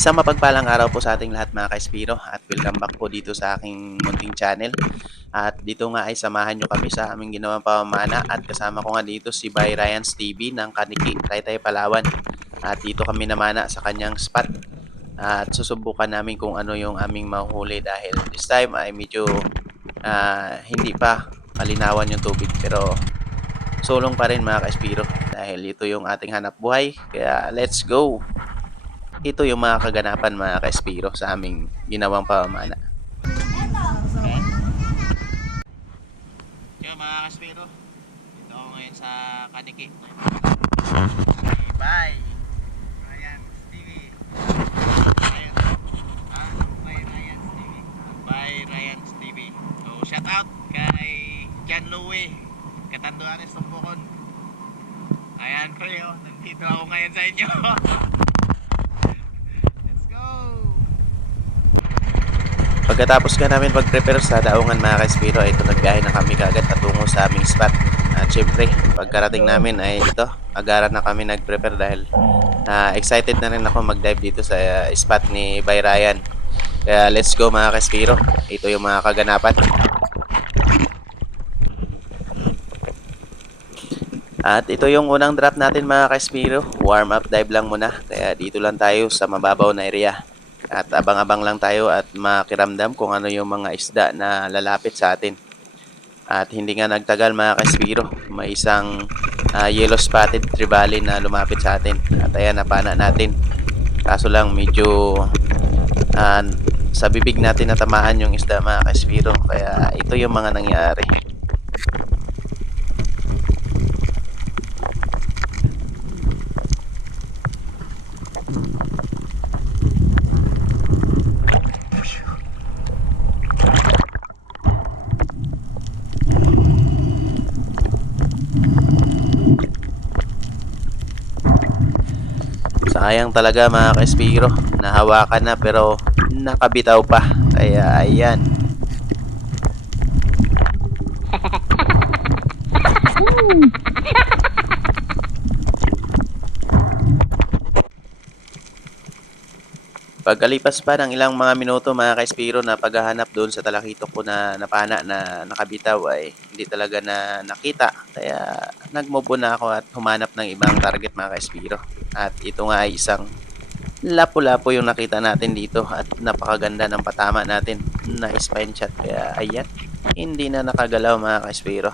Isang mapagpalang araw po sa ating lahat mga ka-Espiro at welcome back po dito sa aking munting channel. At dito nga ay samahan nyo kami sa aming ginawang pamamana at kasama ko nga dito si Bay Ryan's TV ng Kaniki, Taytay, Palawan. At dito kami namana sa kanyang spot at susubukan namin kung ano yung aming mahuhuli dahil this time ay medyo hindi pa malinawan yung tubig pero sulong pa rin mga ka-Espiro dahil ito yung ating hanap buhay. Kaya let's go! Ito yung mga kaganapan mga ka-Espiro sa aming ginawang pamamana. Yo mga ka-Espiro, dito ako ngayon sa Kaniki. Bye! Ryan TV. Ayun. Bye Ryan TV. Bye Ryan TV. So shout out kay John Louie, Katanduanes Tumbukon. Ayan pre, nandito ako ngayon sa inyo. Pagkatapos nga namin mag-prepare sa daungan mga ka-Espiro, ay ito nagbiyahe na kami kaagad patungo sa aming spot. At syempre, pagkarating namin ay ito, agaran na kami nag-prepare dahil excited na rin ako mag-dive dito sa spot ni Bay Ryan. Kaya let's go mga ka-Espiro, ito yung mga kaganapan. At ito yung unang drop natin mga ka-Espiro, warm up dive lang muna. Kaya dito lang tayo sa mababaw na area. At abang-abang lang tayo at makiramdam kung ano yung mga isda na lalapit sa atin. At hindi nga nagtagal mga ka-Espiro, may isang yellow spotted trevally na lumapit sa atin. At ayan, napana natin. Kaso lang medyo sa bibig natin natamaan yung isda mga ka-Espiro. Kaya ito yung mga nangyari. Sayang talaga mga ka-Espiro, nahawakan na pero nakabitaw pa. Kaya ayan. Pagkalipas pa ng ilang mga minuto mga ka-Espiro na paghahanap doon sa talakitok ko na napana na nakabitaw ay hindi talaga na nakita. Kaya nag-move na ako at humanap ng ibang target mga ka-Espiro. At ito nga ay isang lapu-lapu yung nakita natin dito at napakaganda ng patama natin na spine shot. Kaya ayan, hindi na nakagalaw mga ka-Espiro.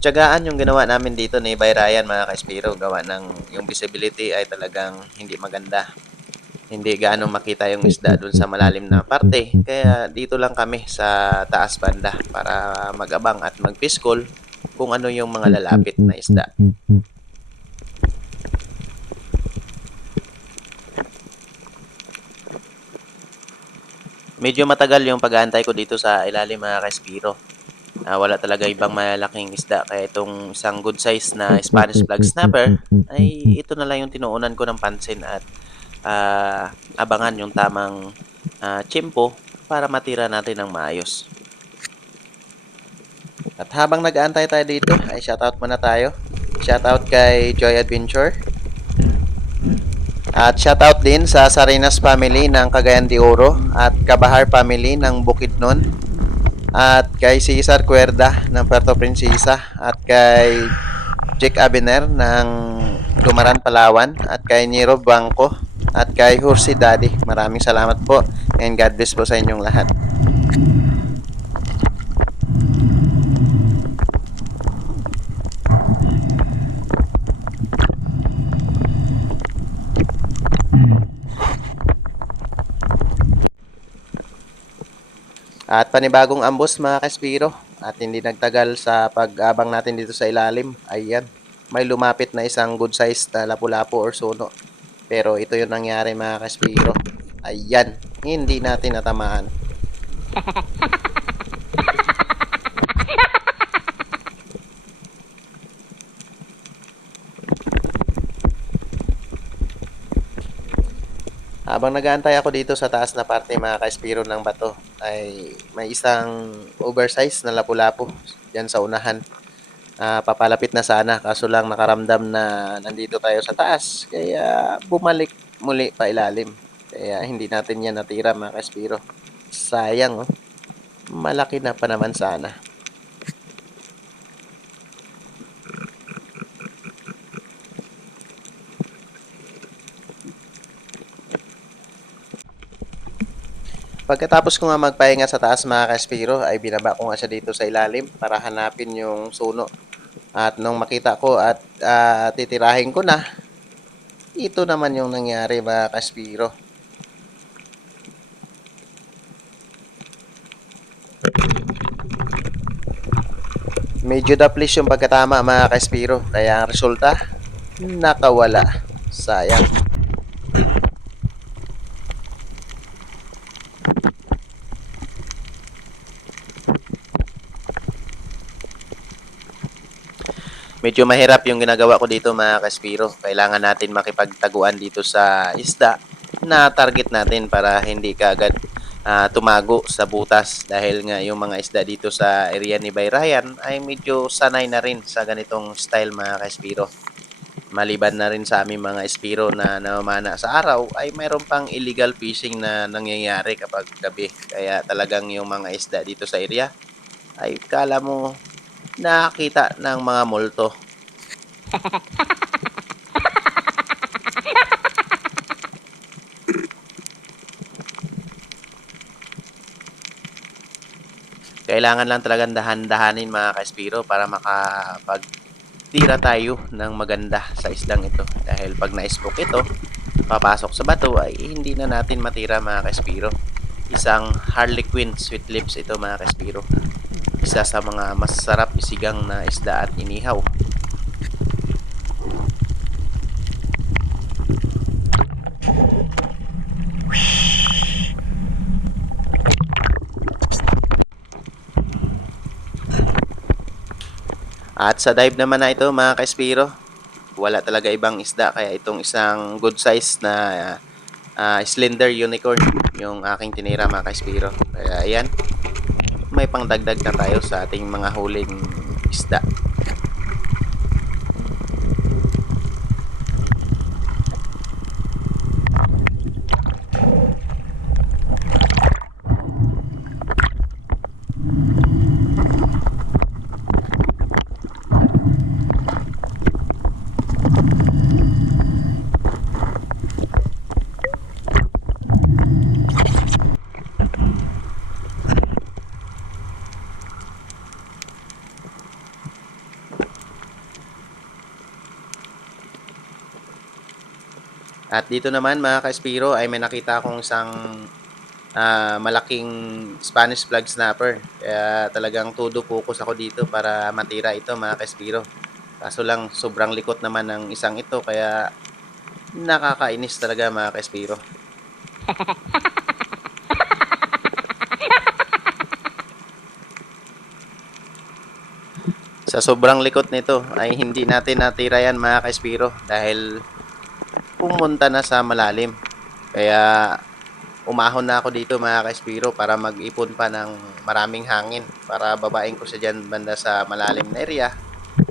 Tiyagaan yung ginawa namin dito ni Bay Ryan mga ka-Espiro. Gawa ng yung visibility ay talagang hindi maganda. Hindi gaano makita yung isda dun sa malalim na parte. Kaya dito lang kami sa taas banda para mag-abang at mag-fish-call kung ano yung mga lalapit na isda. Medyo matagal yung pag-aantay ko dito sa ilalim mga ka-Espiro. Wala talaga ibang malalaking isda. Kaya itong isang good size na Spanish flag snapper ay ito na lang yung tinuunan ko ng pansin at abangan yung tamang tiyempo para matira natin ng maayos. At habang nag-aantay tayo dito, ay shoutout muna tayo. Shoutout kay Joy Adventure. At shoutout din sa Sarinas family ng Cagayan de Oro at Kabahar family ng Bukidnon. At kay Cesar Cuerda ng Puerto Princesa at kay Jake Abiner ng Dumaran, Palawan at kay Nero Bangko at kay Hursi Daddy. Maraming salamat po and God bless po sa inyong lahat. At panibagong ambos mga ka-Espiro. At hindi nagtagal sa pag-abang natin dito sa ilalim. Ayan, may lumapit na isang good size na lapu-lapu or suno. Pero ito yung nangyari mga ka-Espiro. Ayan, hindi natin natamaan. Habang nag-aantay ako dito sa taas na parte mga ka-Espiro ng bato, ay may isang oversize na lapu-lapu diyan sa unahan. Papalapit na sana kaso lang nakaramdam na nandito tayo sa taas kaya bumalik muli pa ilalim. Kaya hindi natin yan natira mga ka-Espiro. Sayang oh. Malaki na pa naman sana. Pagkatapos ko nga magpahinga sa taas mga ka-Espiro, ay binaba ko nga siya dito sa ilalim para hanapin yung suno. At nung makita ko at titirahin ko na, ito naman yung nangyari mga ka-Espiro. Medyo daplis yung pagkatama mga ka-Espiro, kaya ang resulta, nakawala. Sayang. Medyo mahirap yung ginagawa ko dito mga ka-Espiro. Kailangan natin makipagtaguan dito sa isda na target natin para hindi kaagad tumago sa butas. Dahil nga yung mga isda dito sa area ni Bayrayan ay medyo sanay na rin sa ganitong style mga ka-Espiro. Maliban na rin sa aming mga espiro na namamana sa araw, ay mayroon pang illegal fishing na nangyayari kapag gabi. Kaya talagang yung mga isda dito sa area ay kala mo nakakita ng mga multo. Kailangan lang talagang dahan-dahanin mga ka-espiro para makapagtira tayo ng maganda sa isdang ito. Dahil pag na-spook ito, papasok sa bato ay hindi na natin matira mga ka-espiro. Isang Harlequin sweet lips ito mga ka-espiro. Isa sa mga masarap isigang na isda at inihaw. At sa dive naman na ito mga ka-espiro, wala talaga ibang isda kaya itong isang good size na slender unicorn yung aking tinira mga ka-espiro. Kaya ayan, may pangdagdag na tayo sa ating mga huling isda. At dito naman mga ka-espiro ay may nakita akong isang malaking Spanish flag snapper. Kaya talagang todo focus ako dito para matira ito mga ka-espiro. Kaso lang sobrang likot naman ng isang ito kaya nakakainis talaga mga ka-espiro. Sa sobrang likot nito ay hindi natin natira yan mga ka-espiro dahil pumunta na sa malalim. Kaya umahon na ako dito mga ka-espiro para mag-ipon pa ng maraming hangin para babain ko siya dyan banda sa malalim na area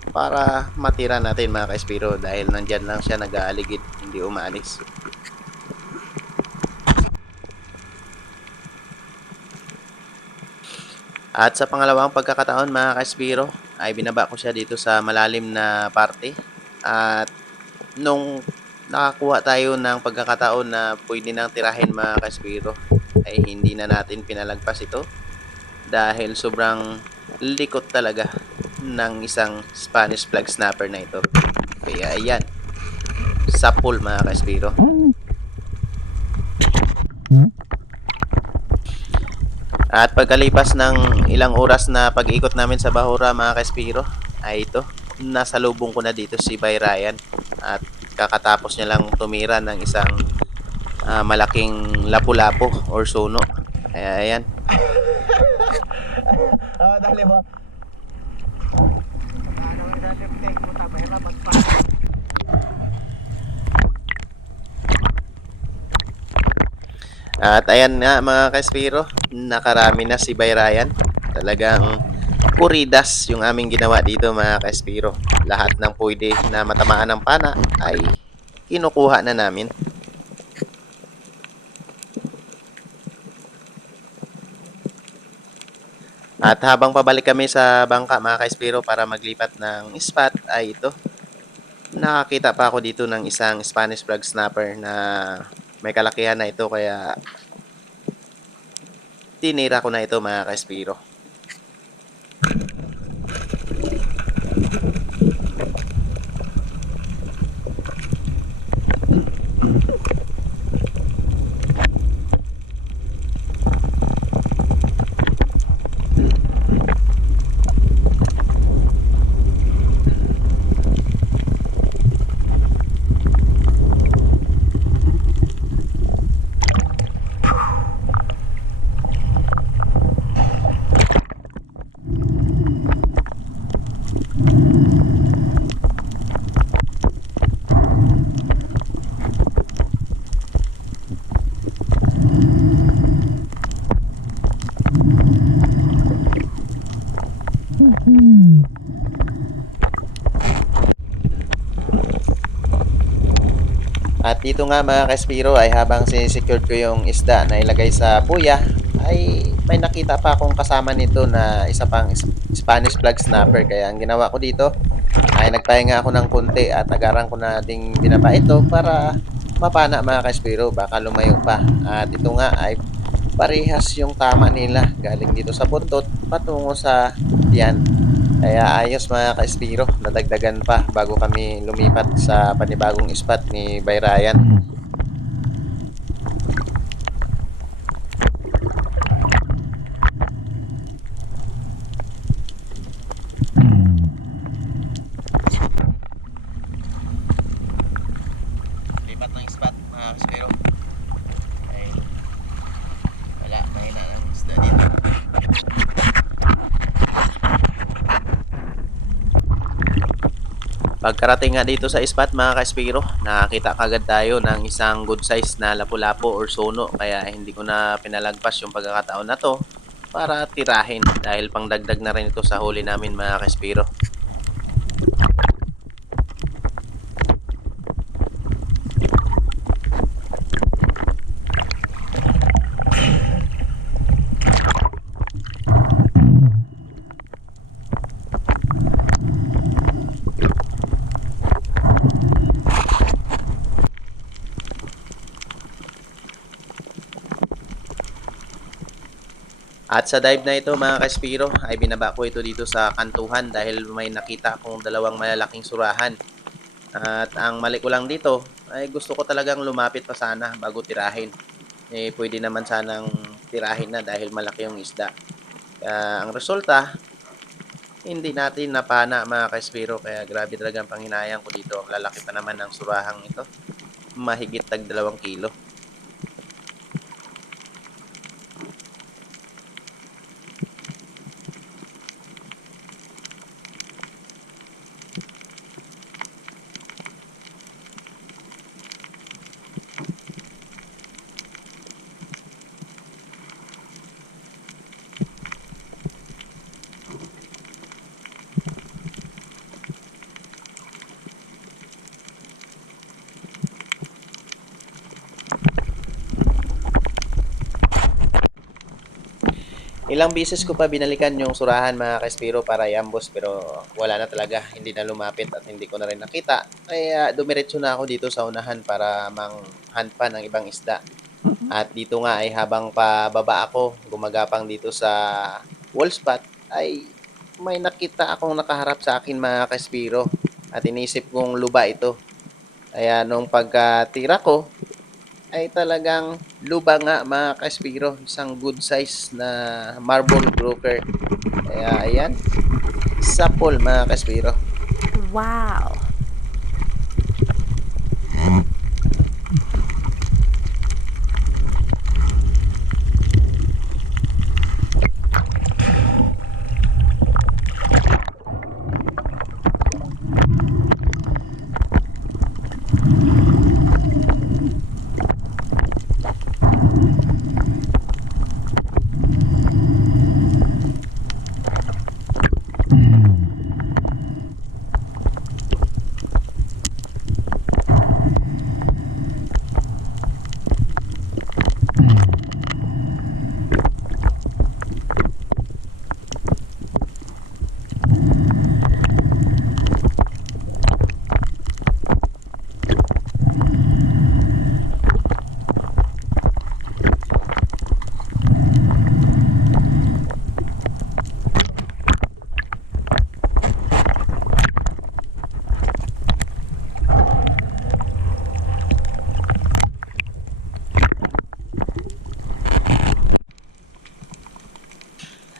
para matira natin mga ka-espiro dahil nandyan lang siya nag-aaligid, hindi umaalis. At sa pangalawang pagkakataon mga ka-espiro ay binaba ko siya dito sa malalim na parte at nung nakakuha tayo ng pagkakataon na pwede nang tirahin mga ka-espiro ay hindi na natin pinalagpas ito dahil sobrang likot talaga ng isang Spanish flag snapper na ito. Kaya ayan, sapul mga ka-espiro. At pagkalipas ng ilang oras na pag-ikot namin sa Bahura mga ka-espiro ay ito, nasalubong ko na dito si Bayrayan at kakatapos niya lang tumira ng isang malaking lapu-lapu or suno. Kaya ayan. Dali mo. At ayan nga mga ka-Espiro, nakarami na si Bay Ryan. Talagang puridas yung aming ginawa dito mga ka-Espiro. Lahat ng pwede na matamaan ng pana ay kinukuha na namin. At habang pabalik kami sa bangka mga ka-Espiro para maglipat ng spot ay ito. Nakakita pa ako dito ng isang Spanish flag snapper na may kalakihan na ito kaya tinira ko na ito mga ka-Espiro. At dito nga mga ka-Espiro ay habang sinesecured ko yung isda na ilagay sa puya ay may nakita pa akong kasama nito na isa pang Spanish flag snapper. Kaya ang ginawa ko dito ay nagpahinga ako ng konti at agaran ko na ding binaba ito para mapana mga ka-Espiro, baka lumayo pa. At ito nga ay parehas yung tama nila galing dito sa buntot patungo sa tiyan. Kaya ayos mga ka-Espiro, nadagdagan pa bago kami lumipat sa panibagong spot ni Bay Ryan. Lipat ng spot mga ka-Espiro. Ay, wala, mahina ng isda dito. Pagkarating nga dito sa spot mga ka-Espiro, nakakita kagad tayo ng isang good size na lapu-lapu or sono. Kaya hindi ko na pinalagpas yung pagkakataon na to para tirahin dahil pangdagdag na rin ito sa huli namin mga ka-Espiro. At sa dive na ito mga ka-Espiro ay binaba ko ito dito sa kantuhan dahil may nakita akong dalawang malalaking surahan. At ang mali ko lang dito ay gusto ko talagang lumapit pa sana bago tirahin. Pwede naman sanang tirahin na dahil malaki yung isda. Ang resulta, hindi natin napana mga ka-Espiro kaya grabe talagang panghinayang ko dito. Lalaki pa naman ng surahang ito. Mahigit tag 2 kilo. Ilang beses ko pa binalikan yung surahan mga ka-Espiro para i-ambush pero wala na talaga, hindi na lumapit at hindi ko na rin nakita. Kaya dumiretso na ako dito sa unahan para mang-hunt pa ng ibang isda. At dito nga ay habang pababa ako, gumagapang dito sa wall spot, ay may nakita akong nakaharap sa akin mga ka-Espiro at inisip kong luba ito. Kaya nung pagkatira ko, ay talagang luba nga mga ka-Espiro, isang good size na marble broker. Kaya ayan, sapol mga ka-Espiro. Wow.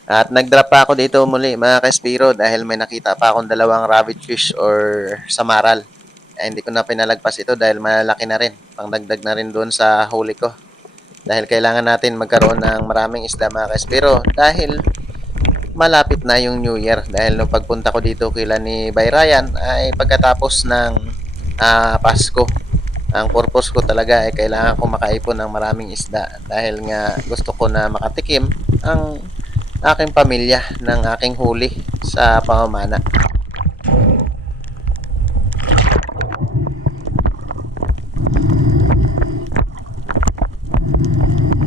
At nag-drop pa ako dito muli mga ka-Spiro dahil may nakita pa akong dalawang rabbit fish or samaral. Hindi ko na pinalagpas ito dahil malaki na rin. Pangdagdag na rin doon sa huli ko. Dahil kailangan natin magkaroon ng maraming isda mga ka-Spiro dahil malapit na yung New Year. Dahil nung pagpunta ko dito kila ni Bay Ryan ay pagkatapos ng Pasko. Ang purpose ko talaga ay kailangan ko makaipon ng maraming isda dahil nga gusto ko na makatikim ang aking pamilya ng aking huli sa pamamana.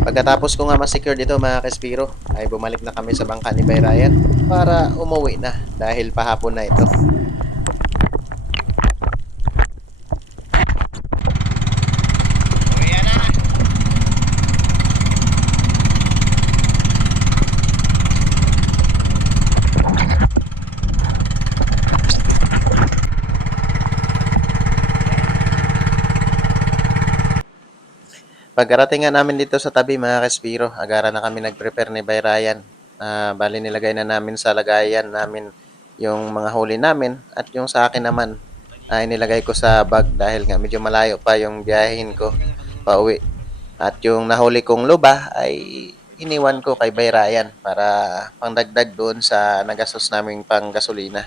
Pagkatapos ko nga ma-secure dito mga Kaspiro, ay bumalik na kami sa bangka ni Bay Ryan para umuwi na dahil pahapon na ito. Pagkarating nga namin dito sa tabi mga Kaspiro, agara na kami nag-prepare ni Bay Ryan. Bali nilagay na namin sa lagayan namin yung mga huli namin at yung sa akin naman ay nilagay ko sa bag dahil nga medyo malayo pa yung biyahin ko pauwi. At yung nahuli kong luba ay iniwan ko kay Bay Ryan para pangdagdag doon sa nagastos naming pang gasolina.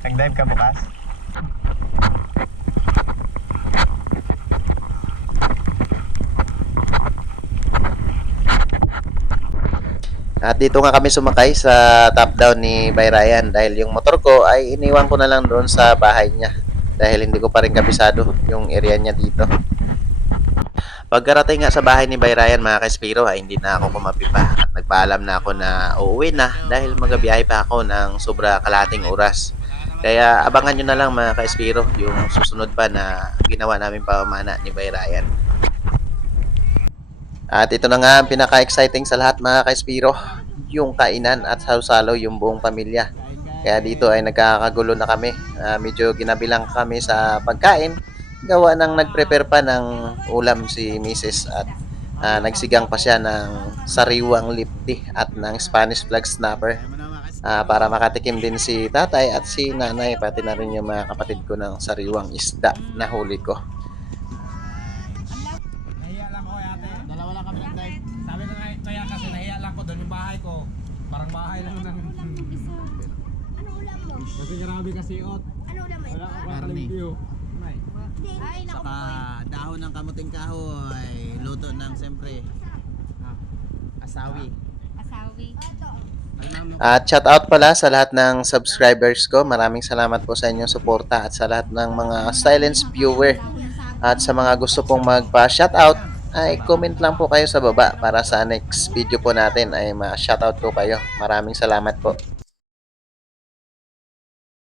Nag-dive ka bukas? At dito nga kami sumakay sa top down ni Bay Ryan dahil yung motor ko ay iniwan ko na lang doon sa bahay niya dahil hindi ko pa rin kabisado yung area niya dito. Pagkarating nga sa bahay ni Bay Ryan mga Kaspiro ay hindi na ako kumapi pa at nagpaalam na ako na uuwi na dahil magabiyahe pa ako ng sobra kalahating oras. Kaya abangan nyo na lang mga Kaspiro yung susunod pa na ginawa namin pamamana ni Bay Ryan. At ito na nga ang pinaka-exciting sa lahat mga Kaspiro, yung kainan at salo-salo yung buong pamilya. Kaya dito ay nagkakagulo na kami. Medyo ginabilang kami sa pagkain. Gawa ng nag-prepare pa ng ulam si Mrs. at nagsigang pa siya ng sariwang lipti at ng Spanish flag snapper. Para makatikim din si tatay at si nanay pati na rin yung mga kapatid ko ng sariwang isda na huli ko. Nahiya lang ko ate. Dalawa lang kami nag-dive. Sabi ko nga, kaya kasi nahiya lang ko doon yung bahay ko. Parang bahay lang ng... Ano ulam mo? Kasi grabe kasi ot. Ano ulam mo? Wala ka pa view. Ay, naku Saka po. dahon ng kamuting kahoy, luto ng siyempre asawi. Asawi. At shout out pala sa lahat ng subscribers ko. Maraming salamat po sa inyong suporta at sa lahat ng mga silence viewer. At sa mga gusto pong magpa-shout out, ay comment lang po kayo sa baba para sa next video po natin ay ma-shout out ko kayo. Maraming salamat po.